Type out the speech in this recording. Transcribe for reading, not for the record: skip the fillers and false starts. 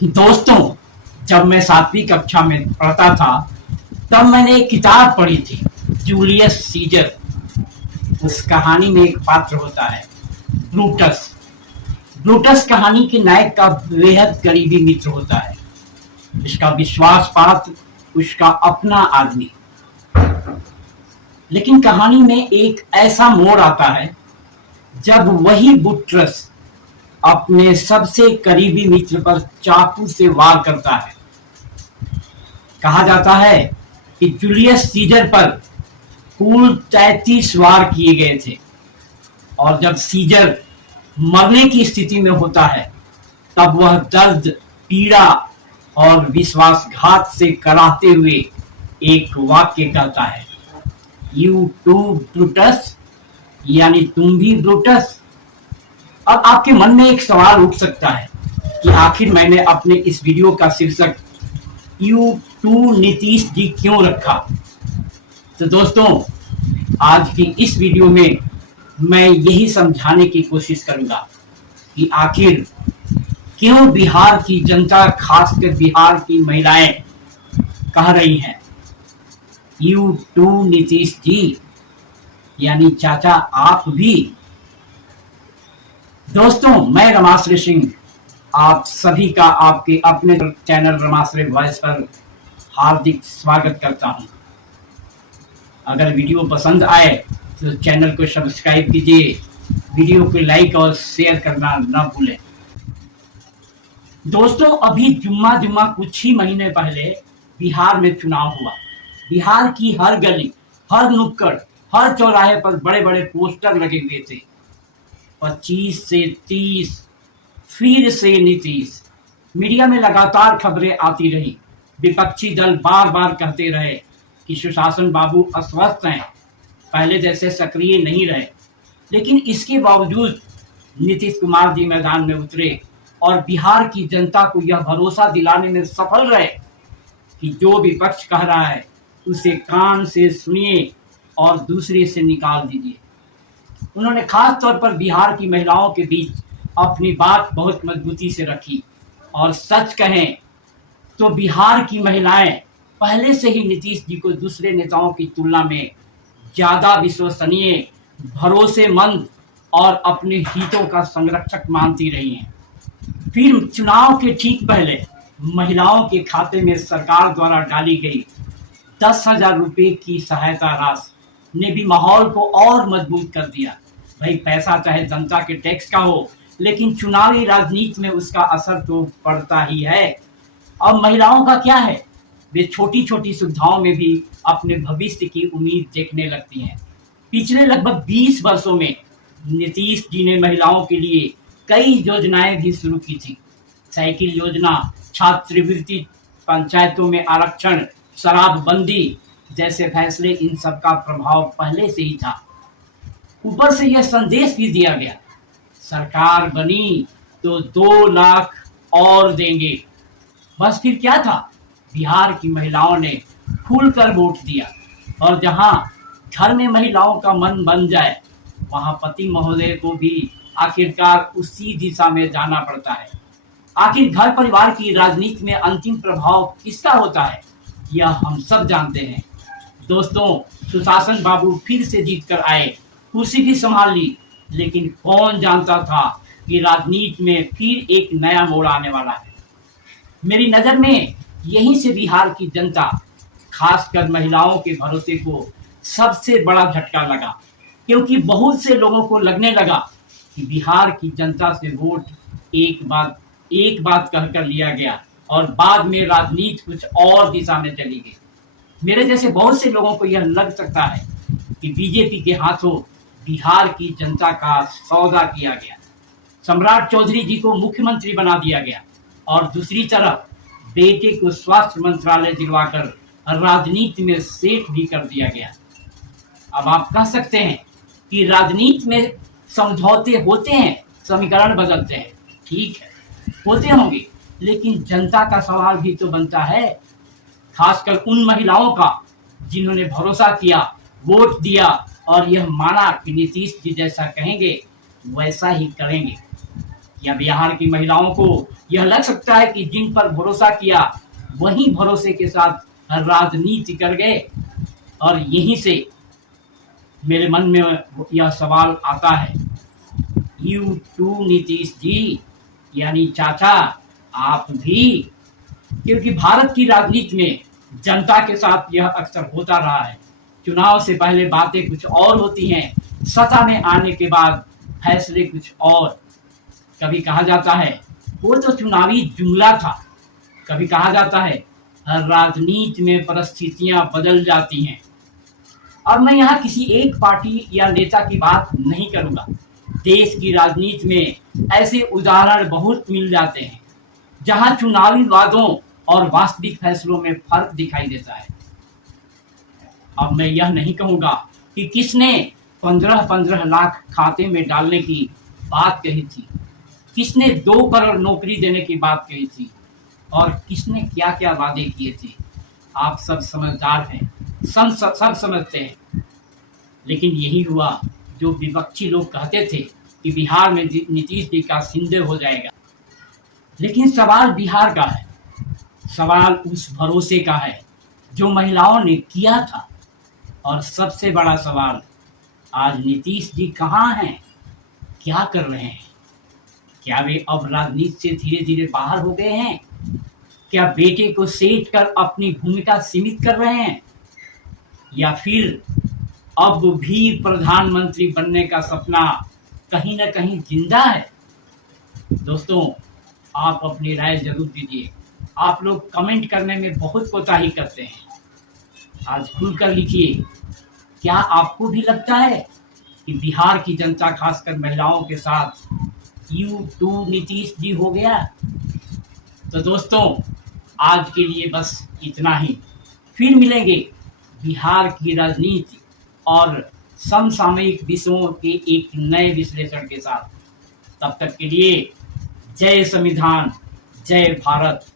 दोस्तों, जब मैं 7वीं कक्षा में पढ़ता था तब मैंने एक किताब पढ़ी थी, जूलियस सीजर। उस कहानी में एक पात्र होता है, ब्रूटस। ब्रूटस कहानी के नायक का बेहद करीबी मित्र होता है, इसका विश्वास पात्र, उसका अपना आदमी। लेकिन कहानी में एक ऐसा मोड़ आता है जब वही ब्रूटस अपने सबसे करीबी मित्र पर चाकू से वार करता है। कहा जाता है कि जूलियस सीजर पर कुल 33 वार किए गए थे और जब सीजर मरने की स्थिति में होता है तब वह दर्द, पीड़ा और विश्वासघात से कराहते हुए एक वाक्य कहता है, यू टू ब्रूटस, यानी तुम भी ब्रूटस। अब आपके मन में एक सवाल उठ सकता है कि आखिर मैंने अपने इस वीडियो का शीर्षक यू टू नीतीश जी क्यों रखा। तो दोस्तों, आज की इस वीडियो में मैं यही समझाने की कोशिश करूंगा कि आखिर क्यों बिहार की जनता, खासकर बिहार की महिलाएं कह रही हैं यू टू नीतीश जी, यानी चाचा आप भी। दोस्तों, मैं रमाश्री सिंह आप सभी का आपके अपने चैनल रमाश्री वॉइस पर हार्दिक स्वागत करता हूं। अगर वीडियो पसंद आए तो चैनल को सब्सक्राइब कीजिए, वीडियो को लाइक और शेयर करना न भूलें। दोस्तों, अभी जुम्मा कुछ ही महीने पहले बिहार में चुनाव हुआ। बिहार की हर गली, हर नुक्कड़, हर चौराहे पर बड़े बड़े पोस्टर लगे हुए थे, 25 से 30 फिर से नीतीश। मीडिया में लगातार खबरें आती रही। विपक्षी दल बार बार कहते रहे कि सुशासन बाबू अस्वस्थ हैं, पहले जैसे सक्रिय नहीं रहे। लेकिन इसके बावजूद नीतीश कुमार जी मैदान में उतरे और बिहार की जनता को यह भरोसा दिलाने में सफल रहे कि जो विपक्ष कह रहा है उसे कान से सुनिए और दूसरे से निकाल दीजिए। उन्होंने खास तौर पर बिहार की महिलाओं के बीच अपनी बात बहुत मजबूती से रखी और सच कहें तो बिहार की महिलाएं पहले से ही नीतीश जी को दूसरे नेताओं की तुलना में ज्यादा विश्वसनीय, भरोसेमंद और अपने हितों का संरक्षक मानती रही हैं। फिर चुनाव के ठीक पहले महिलाओं के खाते में सरकार द्वारा डाली गई 10,000 रुपए की सहायता राशि ने भी माहौल को और मजबूत कर दिया। भाई, पैसा चाहे जनता के टैक्स का हो, लेकिन चुनावी राजनीति में उसका असर तो पड़ता ही है। अब महिलाओं का क्या है, वे छोटी छोटी सुविधाओं में भी अपने भविष्य की उम्मीद देखने लगती हैं। पिछले लगभग 20 वर्षों में नीतीश जी ने महिलाओं के लिए कई योजनाएं भी शुरू की थी। साइकिल योजना, छात्रवृत्ति, पंचायतों में आरक्षण, शराबबंदी जैसे फैसले, इन सब का प्रभाव पहले से ही था। ऊपर से यह संदेश भी दिया गया, सरकार बनी तो 2 लाख और देंगे। बस फिर क्या था, बिहार की महिलाओं ने खुलकर वोट दिया और जहां घर में महिलाओं का मन बन जाए वहां पति महोदय को भी आखिरकार उसी दिशा में जाना पड़ता है। आखिर घर परिवार की राजनीति में अंतिम प्रभाव किसका होता है, यह हम सब जानते हैं। दोस्तों, सुशासन बाबू फिर से जीत कर आए, कुर्सी भी संभाल ली, लेकिन कौन जानता था कि राजनीति में फिर एक नया मोड़ आने वाला है। मेरी नजर में यहीं से बिहार की जनता, खासकर महिलाओं के भरोसे को सबसे बड़ा झटका लगा, क्योंकि बहुत से लोगों को लगने लगा कि बिहार की जनता से वोट एक बात कहकर लिया गया और बाद में राजनीति कुछ और दिशा में चली गई। मेरे जैसे बहुत से लोगों को यह लग सकता है कि बीजेपी के हाथों बिहार की जनता का सौदा किया गया, सम्राट चौधरी जी को मुख्यमंत्री बना दिया गया और दूसरी तरफ बेटे को स्वास्थ्य मंत्रालय दिलवाकर राजनीति में सेठ भी कर दिया गया। अब आप कह सकते हैं कि राजनीति में समझौते होते हैं, समीकरण बदलते हैं, ठीक है, होते होंगे, लेकिन जनता का सवाल भी तो बनता है, खासकर उन महिलाओं का जिन्होंने भरोसा किया, वोट दिया और यह माना कि नीतीश जी जैसा कहेंगे वैसा ही करेंगे। या बिहार की महिलाओं को यह लग सकता है कि जिन पर भरोसा किया वही भरोसे के साथ राजनीति कर गए? और यहीं से मेरे मन में यह सवाल आता है, यू टू नीतीश जी, यानी चाचा आप भी, क्योंकि भारत की राजनीति में जनता के साथ यह अक्सर होता रहा है। चुनाव से पहले बातें कुछ और होती हैं, सत्ता में आने के बाद फैसले कुछ और। कभी कहा जाता है वो तो चुनावी जुमला था, कभी कहा जाता है हर राजनीति में परिस्थितियां बदल जाती हैं। अब मैं यहाँ किसी एक पार्टी या नेता की बात नहीं करूंगा। देश की राजनीति में ऐसे उदाहरण बहुत मिल जाते हैं जहां चुनावी वादों और वास्तविक फैसलों में फर्क दिखाई देता है। अब मैं यह नहीं कहूंगा कि किसने 15-15 लाख खाते में डालने की बात कही थी, किसने 2 करोड़ नौकरी देने की बात कही थी और किसने क्या क्या वादे किए थे। आप सब समझदार हैं, सब समझते हैं। लेकिन यही हुआ जो विपक्षी लोग कहते थे कि बिहार में नीतीश जी का सिंधे हो जाएगा। लेकिन सवाल बिहार का है, सवाल उस भरोसे का है जो महिलाओं ने किया था। और सबसे बड़ा सवाल, आज नीतीश जी कहाँ हैं, क्या कर रहे हैं? क्या वे अब राजनीति से धीरे धीरे बाहर हो गए हैं? क्या बेटे को सेठ कर अपनी भूमिका सीमित कर रहे हैं, या फिर अब भी प्रधानमंत्री बनने का सपना कहीं न कहीं जिंदा है? दोस्तों, आप अपनी राय जरूर दीजिए। आप लोग कमेंट करने में बहुत कोताही करते हैं, आज खुलकर लिखिए। क्या आपको भी लगता है कि बिहार की जनता खासकर महिलाओं के साथ यू टू नीतीश जी हो गया? तो दोस्तों, आज के लिए बस इतना ही। फिर मिलेंगे बिहार की राजनीति और समसामयिक विषयों के एक नए विश्लेषण के साथ। तब तक के लिए जय संविधान, जय भारत।